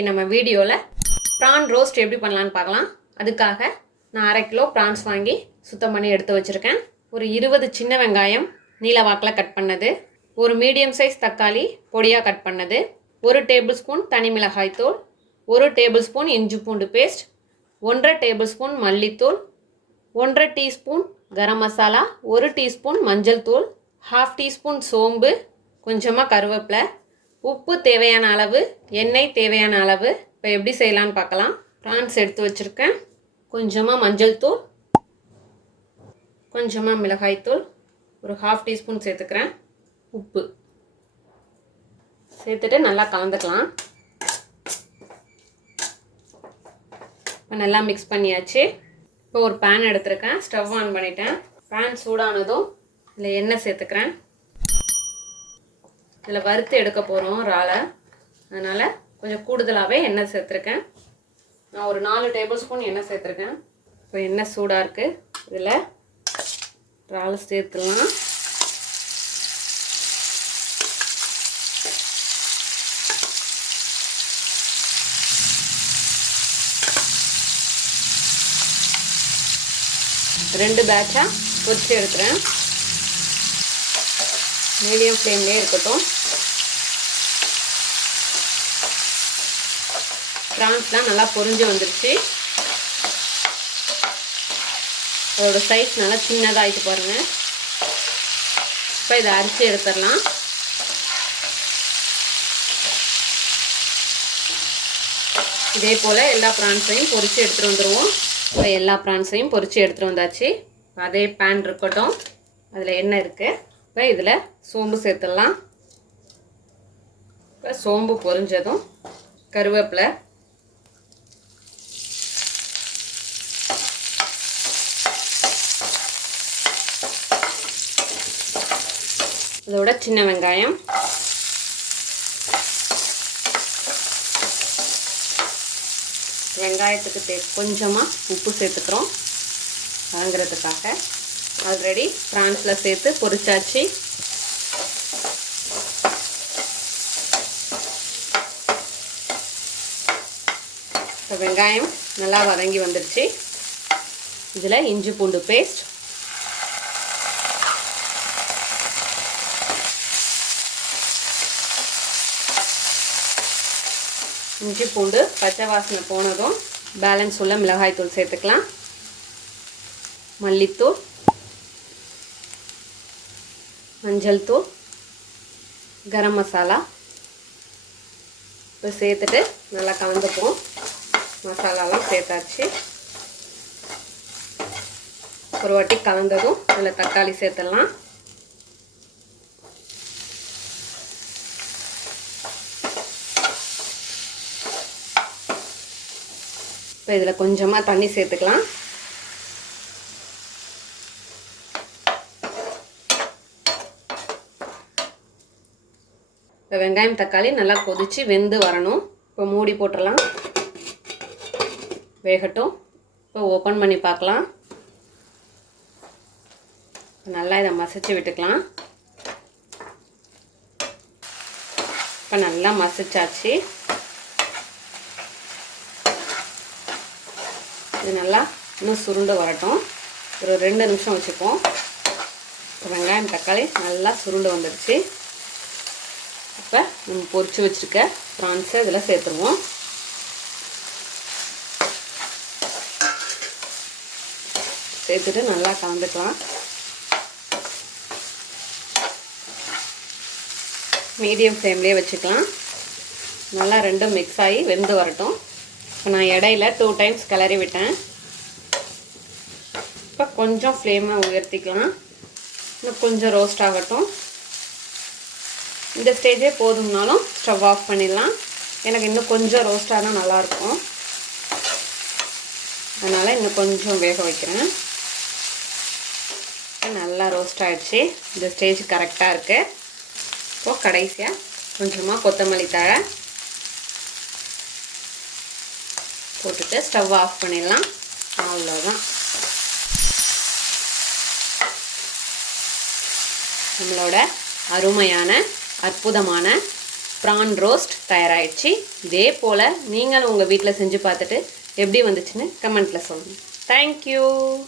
இன்னைக்கு நம்ம வீடியோவில் ப்ரான் ரோஸ்ட் எப்படி பண்ணலான்னு பார்க்கலாம். அதுக்காக நான் 1/2 கிலோ ப்ரான்ஸ் வாங்கி சுத்தம் பண்ணி எடுத்து வச்சுருக்கேன். ஒரு 20 சின்ன வெங்காயம் நீல வாக்கில் கட் பண்ணது, ஒரு மீடியம் சைஸ் தக்காளி பொடியாக கட் பண்ணது, 1 டேபிள் ஸ்பூன் தனி மிளகாய் தூள், 1 டேபிள் ஸ்பூன் இஞ்சி பூண்டு பேஸ்ட், 1/2 டேபிள் ஸ்பூன் மல்லித்தூள், 1/2 டீஸ்பூன் கரம் மசாலா, 1 டீஸ்பூன் மஞ்சள் தூள், 1/2 டீஸ்பூன் சோம்பு, கொஞ்சமாக கருவேப்பிலை, உப்பு தேவையான அளவு, எண்ணெய் தேவையான அளவு. இப்போ எப்படி செய்யலான்னு பார்க்கலாம். ப்ரான்ஸ் எடுத்து வச்சுருக்கேன். கொஞ்சமாக மஞ்சள் தூள், கொஞ்சமாக மிளகாய் தூள், ஒரு 1/2 டீஸ்பூன் சேர்த்துக்கிறேன். உப்பு சேர்த்துட்டு நல்லா கலந்துக்கலாம். இப்போ நல்லா மிக்ஸ் பண்ணியாச்சு. இப்போ ஒரு பேன் எடுத்துருக்கேன். ஸ்டவ் ஆன் பண்ணிட்டேன். பேன் சூடானதும் இதில் எண்ணெய் சேர்த்துக்கிறேன். இதில் வறுத்து எடுக்க போகிறோம் இறாலை, அதனால் கொஞ்சம் கூடுதலாகவே எண்ணெய் சேர்த்துருக்கேன். நான் ஒரு 4 டேபிள் ஸ்பூன் எண்ணெய் சேர்த்துருக்கேன். இப்போ எண்ணெய் சூடாக இருக்குது. இதில் இறாலை சேர்த்துடலாம். ரெண்டு பேட்சாக பொரிச்சு எடுக்கிறேன். மீடியம் ஃப்ளேம்லேயே இருக்கட்டும். ப்ரான்ஸ்லாம் நல்லா பொரிஞ்சு வந்துருச்சு. அதோட சைஸ் நல்லா சின்னதாகிட்டு பாருங்கள். இப்போ இதை அரிச்சு எடுத்துடலாம். இதே போல் எல்லா ப்ரான்ஸையும் பொரித்து எடுத்துகிட்டு வந்துடுவோம். இப்போ எல்லா ப்ரான்ஸையும் பொரித்து எடுத்துகிட்டு வந்தாச்சு. அதே பேன் இருக்கட்டும். அதில் எண்ணெய் இருக்குது. இப்போ இதில் சோம்பு சேர்த்துடலாம். இப்போ சோம்பு பொரிஞ்சதும் கருவேப்பிலை, இதோட சின்ன வெங்காயம், வெங்காயத்துக்கு கொஞ்சமாக உப்பு சேர்த்துக்கிறோம் வதங்கிறதுக்காக. ஆல்ரெடி ப்ரான்ஸில் சேர்த்து பொரிச்சாச்சு. இப்போ வெங்காயம் நல்லா வதங்கி வந்துடுச்சு. இதில் இஞ்சி பூண்டு பேஸ்ட், இஞ்சி பூண்டு பச்சை வாசனை போனதும் பேலன்ஸ் உள்ள மிளகாய் தூள் சேர்த்துக்கலாம். மல்லித்தூள், மஞ்சள் தூள், கரம் மசாலா இப்போ சேர்த்துட்டு நல்லா கலந்துப்போம். மசாலாலாம் சேர்த்தாச்சு. ஒரு வாட்டி கலந்ததும் அதில் தக்காளி சேர்த்துடலாம். இப்போ இதில் கொஞ்சமாக தண்ணி சேர்த்துக்கலாம். இப்போ வெங்காயம் தக்காளி நல்லா கொதித்து வெந்து வரணும். இப்போ மூடி போட்டுடலாம். வேகட்டும். இப்போ ஓப்பன் பண்ணி பார்க்கலாம். நல்லா இதை மசிச்சு விட்டுக்கலாம். இப்போ நல்லா மசிச்சாச்சு. இது நல்லா இன்னும் சுருண்டு வரட்டும். ஒரு 2 நிமிஷம் வச்சுப்போம். வெங்காயம் தக்காளி நல்லா சுருண்டு வந்துடுச்சு. இப்போ நம்ம பொரிச்சு வச்சுருக்க ப்ரான்ஸை இதில் சேர்த்துருவோம். சேர்த்துட்டு நல்லா கலந்துக்கலாம். மீடியம் ஃப்ளேம்லேயே வச்சுக்கலாம். நல்லா ரெண்டும் மிக்ஸ் ஆகி வெந்து வரட்டும். இப்போ நான் இடையில 2 டைம்ஸ் கிளறி விட்டேன். இப்போ கொஞ்சம் ஃப்ளேமை உயர்த்திக்கலாம். இன்னும் கொஞ்சம் ரோஸ்ட் ஆகட்டும். இந்த ஸ்டேஜே போதும்னாலும் ஸ்டவ் ஆஃப் பண்ணிடலாம். எனக்கு இன்னும் கொஞ்சம் ரோஸ்ட் ஆனால் நல்லாயிருக்கும். அதனால் இன்னும் கொஞ்சம் வேக வைக்கிறேன். நல்லா ரோஸ்ட் ஆகிடுச்சு. இந்த ஸ்டேஜ் கரெக்டாக இருக்குது. இப்போது கடைசியாக கொஞ்சமாக கொத்தமல்லி தழை போட்டுட்டு ஸ்டவ் ஆஃப் பண்ணிடலாம். அவ்வளோதான். நம்மளோட அருமையான அற்புதமான ப்ரான் ரோஸ்ட் தயாராகிடுச்சு. இதே போல் நீங்களும் உங்கள் வீட்டில் செஞ்சு பார்த்துட்டு எப்படி வந்துச்சுன்னு கமெண்ட்டில் சொல்லுங்கள். தேங்க்யூ.